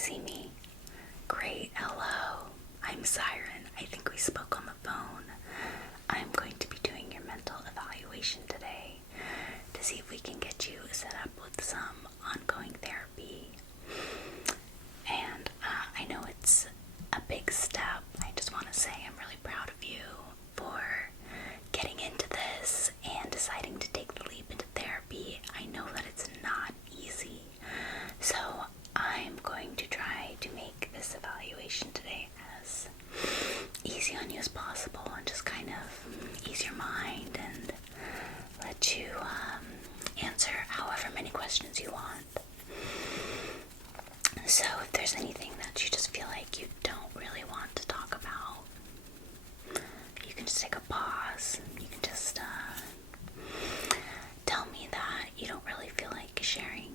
see me. Great, hello. I'm Psyren. I think we spoke on the phone. I'm going to be doing your mental evaluation today to see if we can get you set up with some ongoing therapy. And I know it's a big step. I just want to say I'm really proud of you for getting into this and deciding to take the leap into therapy. I know that it's not easy. So I'm going to try to make this evaluation today as easy on you as possible and just kind of ease your mind and let you answer however many questions you want. So if there's anything that you just feel like you don't really want to talk about, you can just take a pause. You can just tell me that you don't really feel like sharing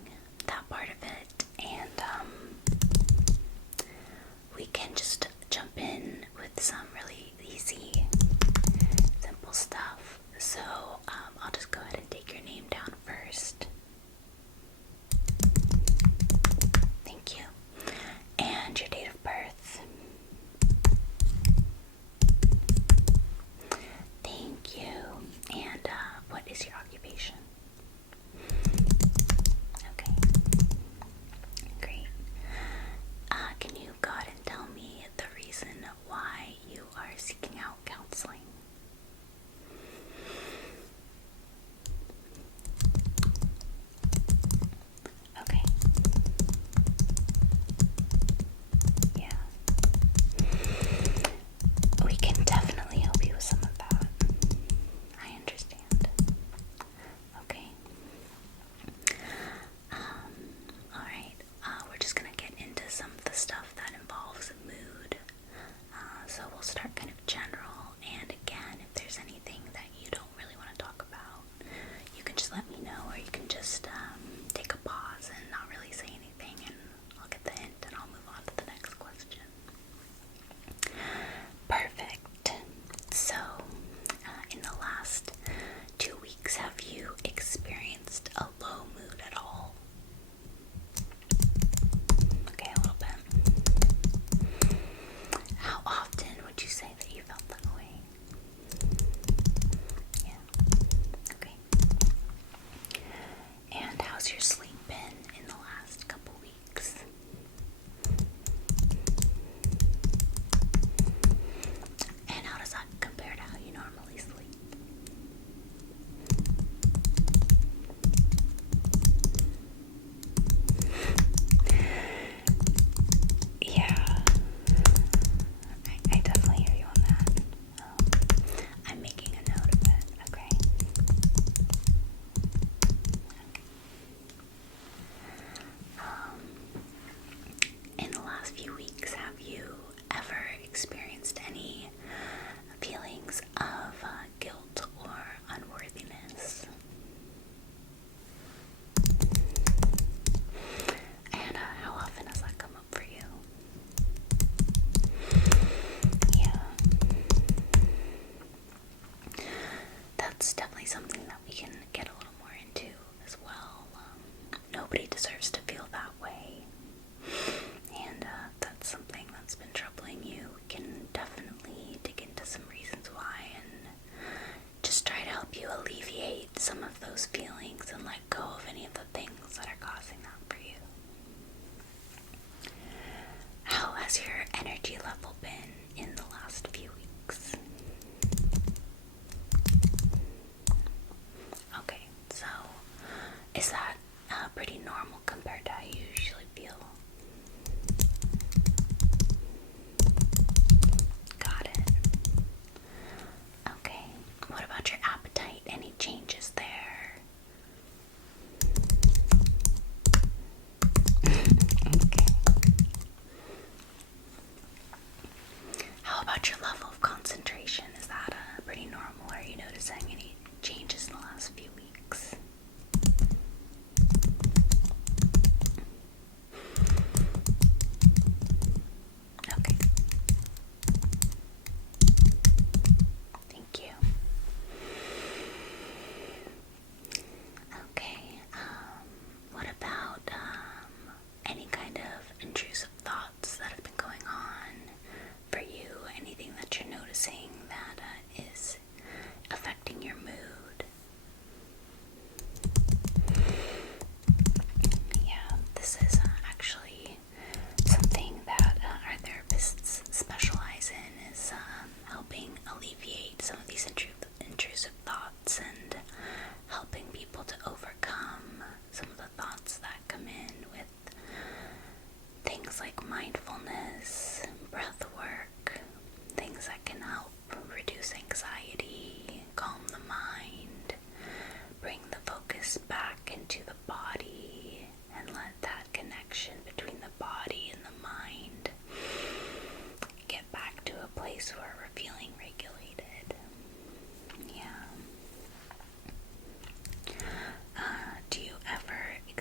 that part of it, and we can just jump in with some really easy, simple stuff. So I'll just go ahead and take your name down first. Thank you. And your date of birth. Thank you. And what is your occupation? Okay. Great. Can you go ahead and tell me the reason why you are seeking out counseling? Okay. Yeah. We can definitely help you with some of that. I understand. Okay. Alright. We're just gonna get into some of the stuff that involves mood. So we'll start kind of general, and again, if there's anything that you don't really want to talk about, you can just let me know, or you can just take a pause and not really say anything, and I'll get the hint and I'll move on to the next question. Perfect. So, in the last 2 weeks, have you experienced a low mood at all? Okay, a little bit. How often would you say that you felt that way? Yeah. Okay. And how's your sleep been in the last couple weeks? And how does that compare to how you normally sleep? Yeah, I definitely hear you on that. I'm making a note of it, okay? In the last few weeks, have you ever experienced any feelings of guilt or unworthiness? And how often has that come up for you? Yeah. That's definitely something that we can get a little more into as well. Nobody deserves to feel that way. And that's something that's been troubling you. We can definitely dig into some reasons why and just try to help you alleviate some of those feelings and let go of any of the things that are causing that for you. How has your energy level been in the last few weeks? Okay, so is that pretty normal compared to how you usually feel? Got it. Okay, what about your appetite? Any changes there? Okay. How about your level of concentration? Is that pretty normal? Are you noticing any changes in the last few weeks?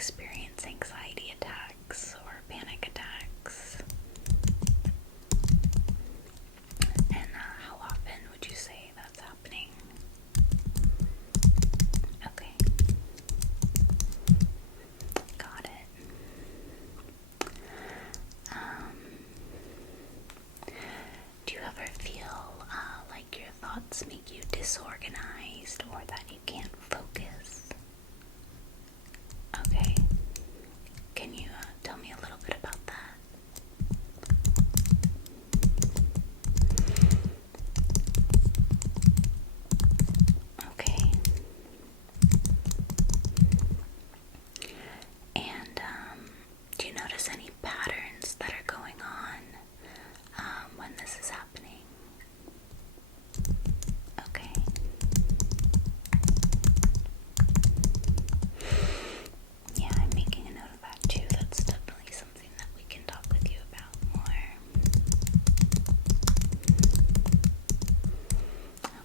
experience anxiety attacks or panic attacks? And how often would you say that's happening? Okay. Got it. Do you ever feel like your thoughts make you disorganized or that you can't focus? Okay. Can you tell me a little bit about that? Okay. And do you notice any patterns that are going on when this is happening? Okay. Yeah, I'm making a note of that too. That's definitely something that we can talk with you about more.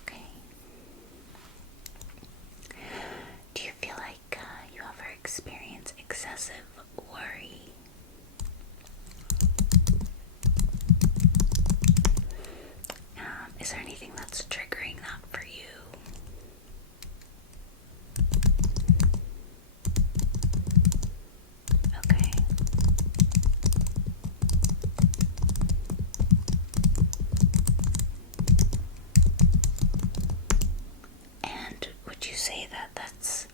Okay. Do you feel like you ever experience excessive worry? Is there anything that's triggering that for you? Okay. And would you say that that's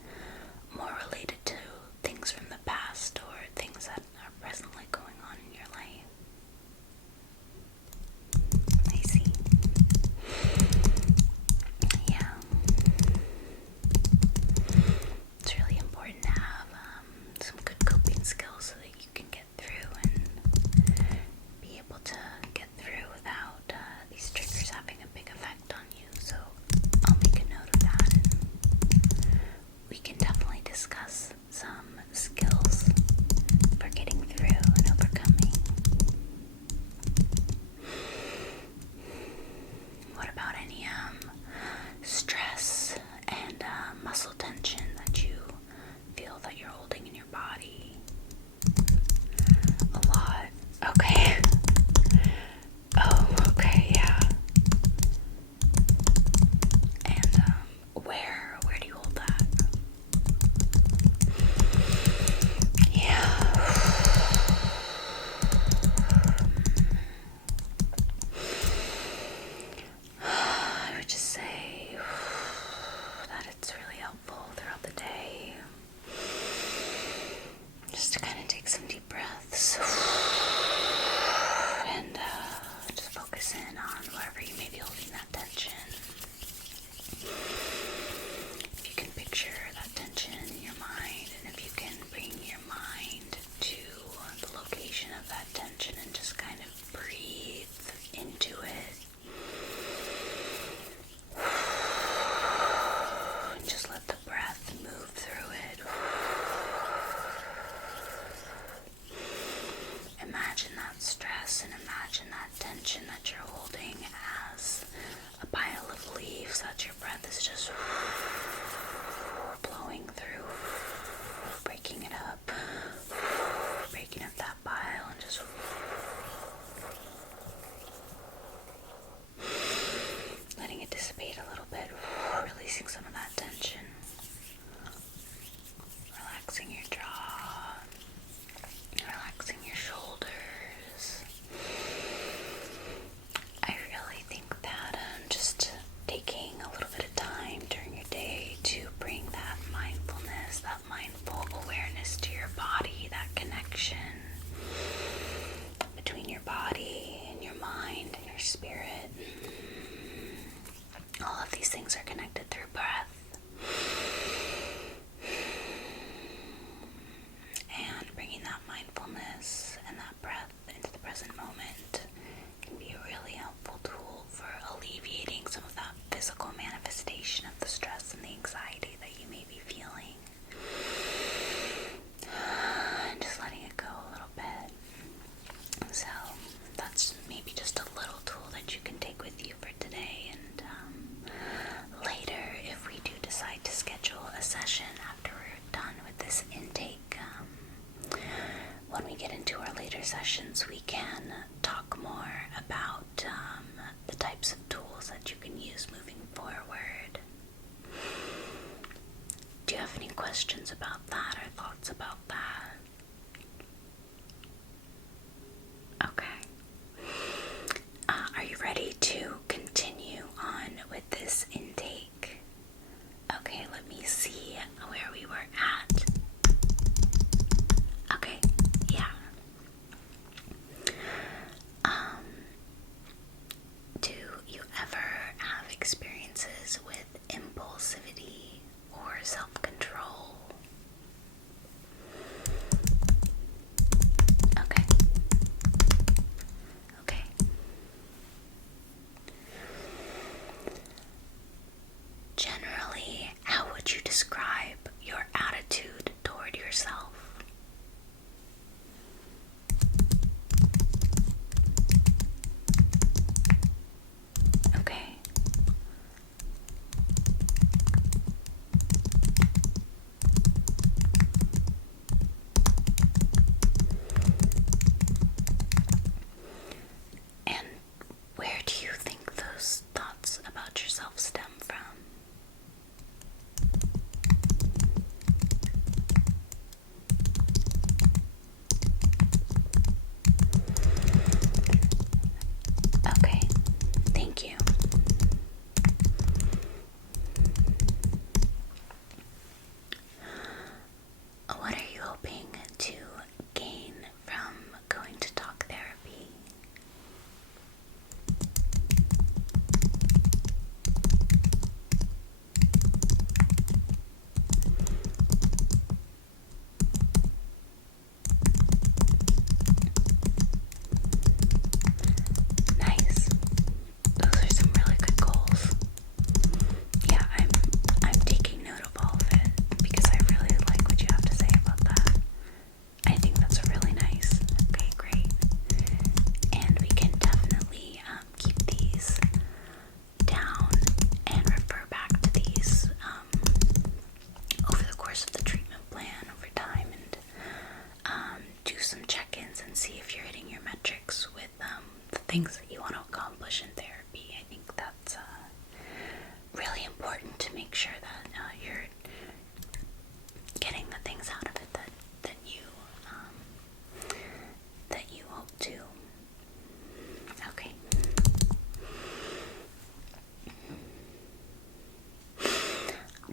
more related to things from the past or things that are presently going on in your life? I see. Yeah. It's really important to have some good coping skills so that you can get through and be able to get through without these triggers having a big effect on you. So I'll make a note of that, and we can definitely discuss some skills for getting through and overcoming. What about any stress and muscle tension that you feel that you're holding in your body? A lot. Okay. Oh, okay, yeah. And where do you hold that? Yeah. I would just say that it's really helpful throughout the when we get into our later sessions, we can talk more about the types of tools that you can use moving forward. Do you have any questions about that or thoughts about that? Okay. Are you ready to continue on with this intake? Okay, let me see where we were at. Okay, yeah. Do you ever have experiences with impulsivity or self-control? Okay. Okay. Generally, how would you describe your attitude toward yourself? Okay. And where do you think those thoughts about yourself stem from? Okay, thank you. What are you hoping to gain from going to talk therapy? Nice. Those are some really good goals. Yeah, I'm taking note of all of it because I really like what you have to say about that. I think that's really nice. Okay, great. And we can definitely keep these down and refer back to these over the course of the treatment plan over time, and do some check-ins and see if you're hitting your metrics with the things that you want to accomplish in therapy. I think that's really important to make sure that you're getting the things out of it that you hope to. Okay.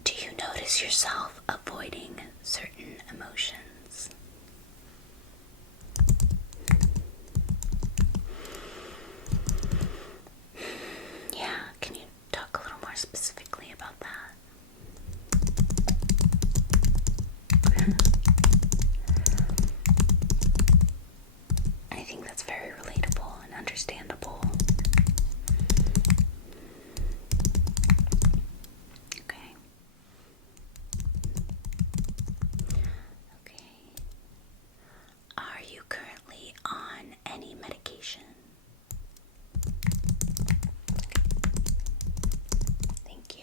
Do you notice yourself avoiding certain emotions? Yeah, can you talk a little more specifically about that? I think that's very relatable and understandable. Okay. Okay. Are you currently on any medication? Thank you.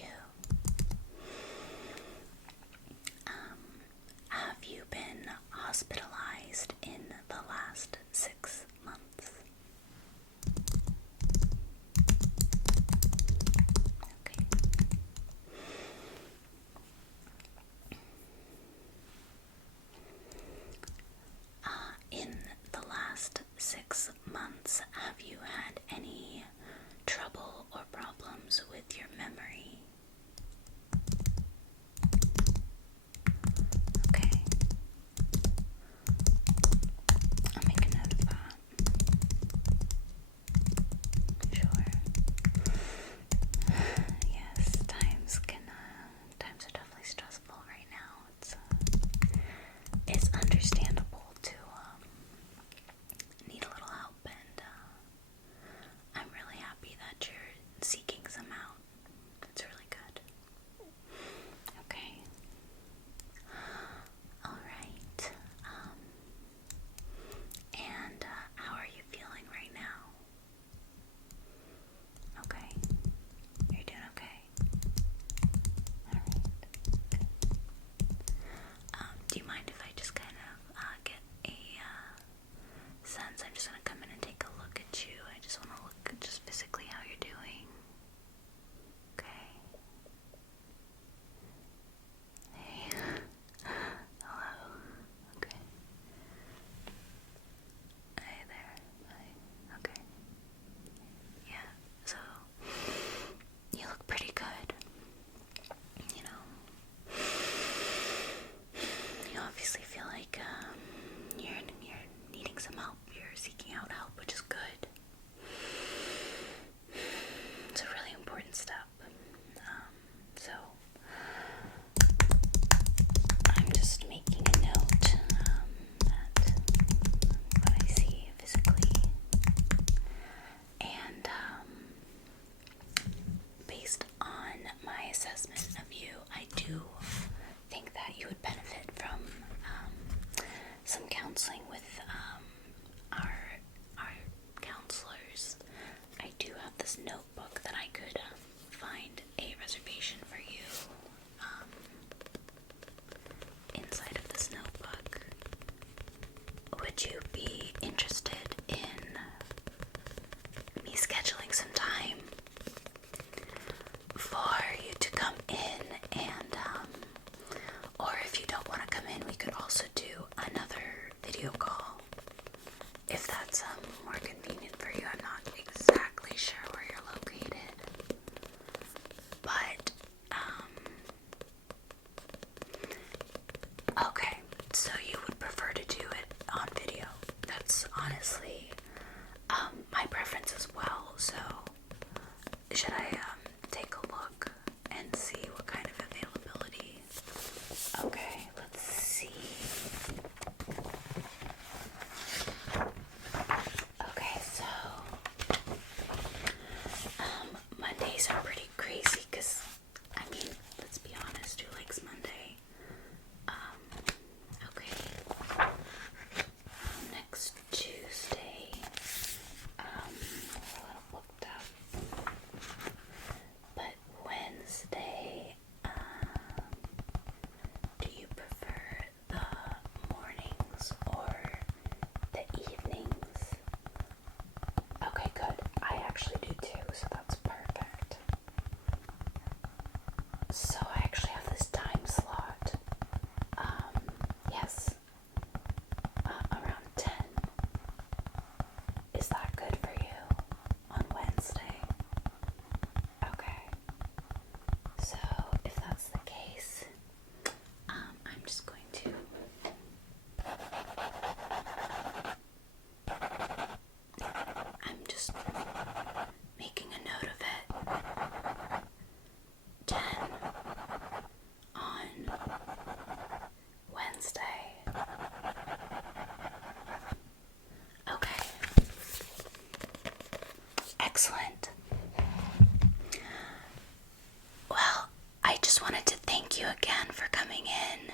in.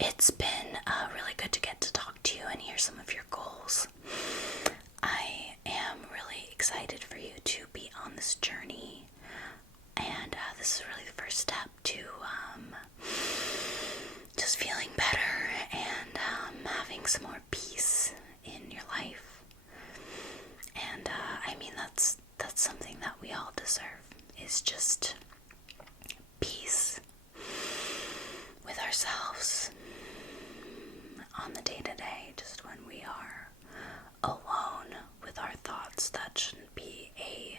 It's been really good to get to talk to you and hear some of your goals. I am really excited for you to be on this journey, and this is really the first step to just feeling better and having some more peace in your life. And I mean, that's something that we all deserve, is just peace with ourselves on the day-to-day, just when we are alone with our thoughts. That shouldn't be a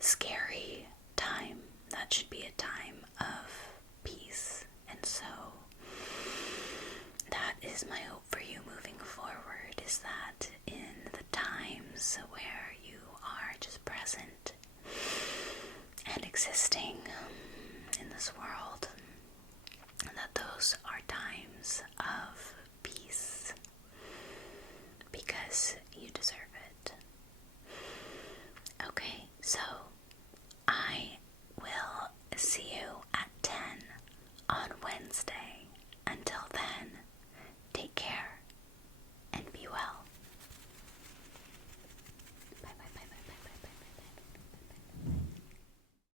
scary time. That should be a time of peace. And so that is my hope for you moving forward, is that in the times where you are just present and existing